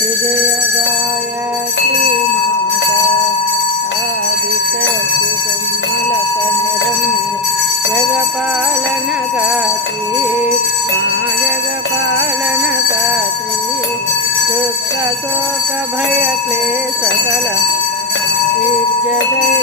హృదయగాయ శ్రీమాత ఆదిశుమలకరం జగపాలన గాత్రి మా జగపాలన గాత్రి దుఃఖ శోక భయ క్లేశ కల జగయ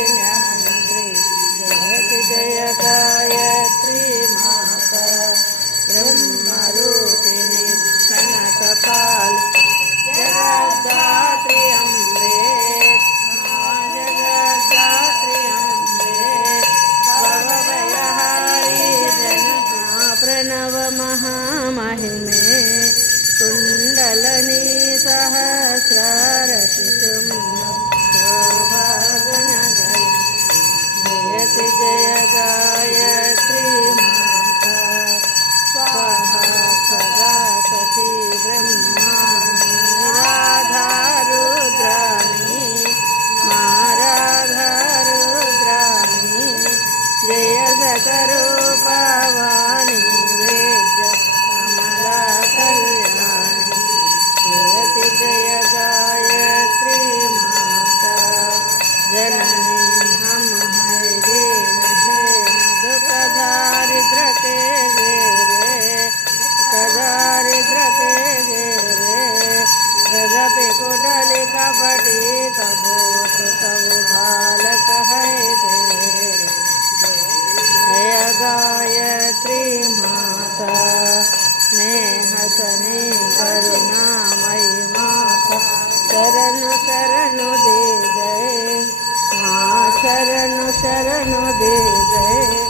शरण दे गए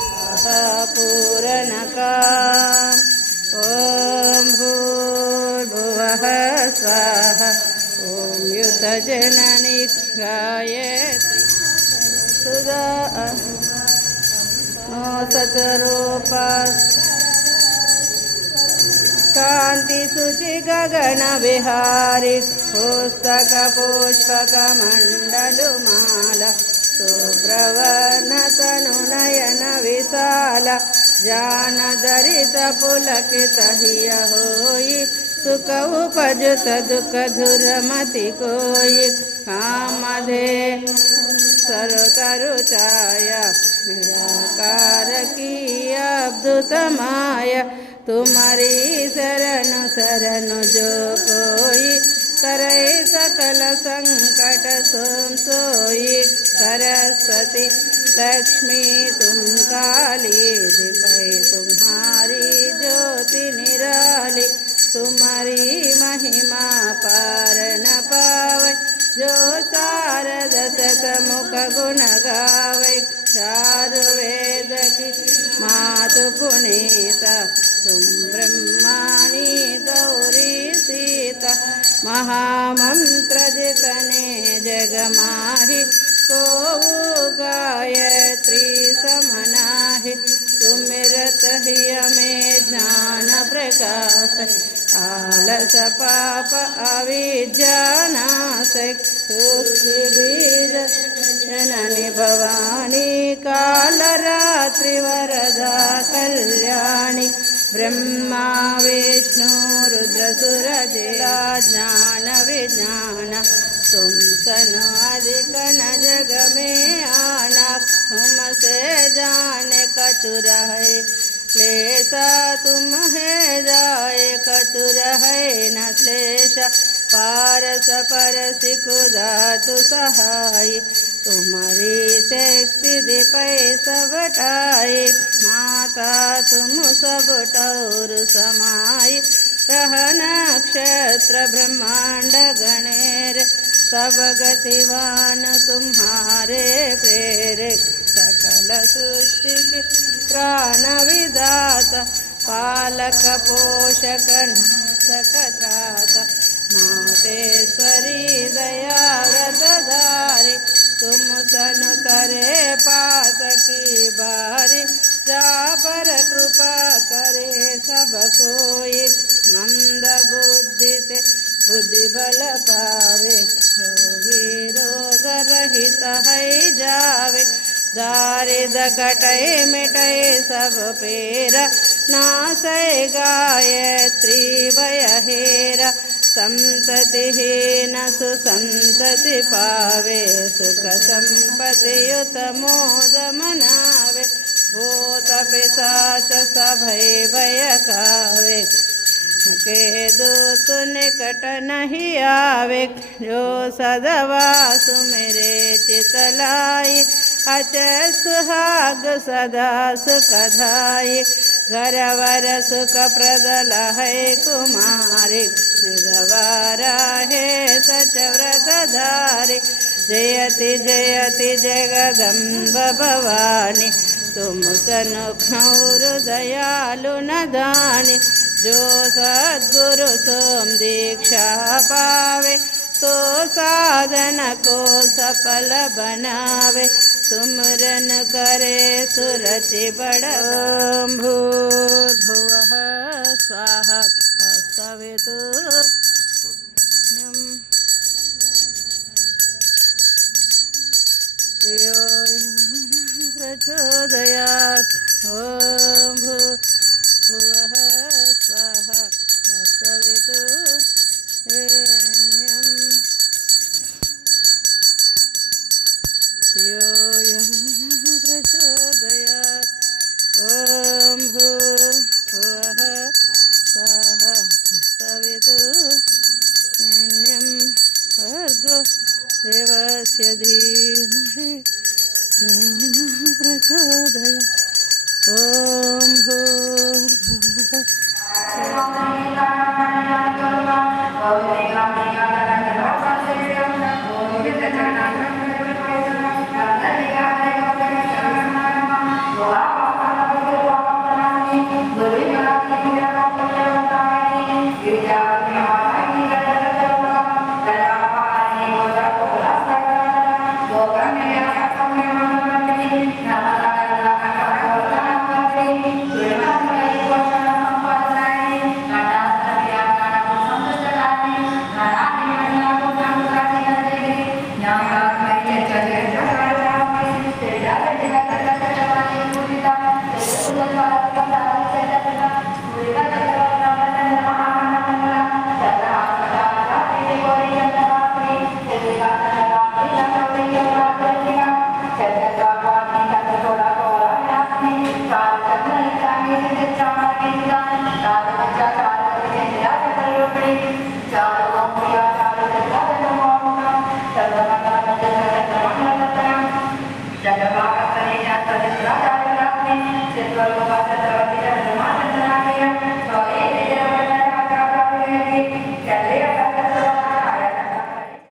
पूरण काम ॐ भूर्भुवः स्वाहा ॐ युतजननि ख्यायति सुधा नो सतरूपास् कान्तिशुचि गगनविहारि पुस्तकपुष्पकमण्डलुमाल सुप्रवनतनुनयन विशाल जानदरितपुलकित हिय होयि सुख उपजुत दुख धुरमति कोयि कामधे सरतरुचाय निराकार की अद्भुत माया तुम्हारी शरण शरण जो कोई करे सकल संकट सोम सोई सरस्वती लक्ष्मी, तुम काली दिपै तुम्हारी ज्योति निराली, तुम्हारी महिमा पार न पावे, जो शारद मुख गुण गावे चार वेद की मातु पुनीता, तुम ब्रह्माणी गौरी सीता, महामंत्र जितने जग माहि को गायत्री समनाहि सुमिरत हिय में ज्ञान प्रकाश आलस पाप अविज्ञानाश सुखी बीज जननि भवानी कालरात्रि वरदा कल्याणि ब्रह्मा विष्णु रुद्रसुरजिला क्लेशा तुम है जाए कचुर है न क्लेश। पारस परसि कुदातु सहाय, तुम्हारी शक्ति दिपै सब टाई माता, तुम सब टौर समाई रह नक्षत्र ब्रह्मांड गणेर, सब गतिवान तुम्हारे प्रेरक सकल सृष्टि की दारिद कटय मिटय सब पेरा। नासय गायत्री भय हेरा संततिहीन सुसंतति पावे सुख संपत्ति युत मोद मनावे। भूत पिशाच सभय भय कावे के दूत निकट नहीं आवे। जो सदवा सुमेरे चितलाई अच सुहाग सदा सुखधाई घर वर सुख प्रदल है कुमारी विधवारा है सच व्रत जयति जयति जगदम्ब भवानी सनुखौर दयालु न दानी जो सद्गुरु सोम दीक्षा पावे तो साधन को सफल बनावे सुमरन करे सुरति बड़ ओम भूर्भुवः स्वाहा सवितु देवस्य धीमहि यो नः प्रचोदय ॐ भूर्भुवः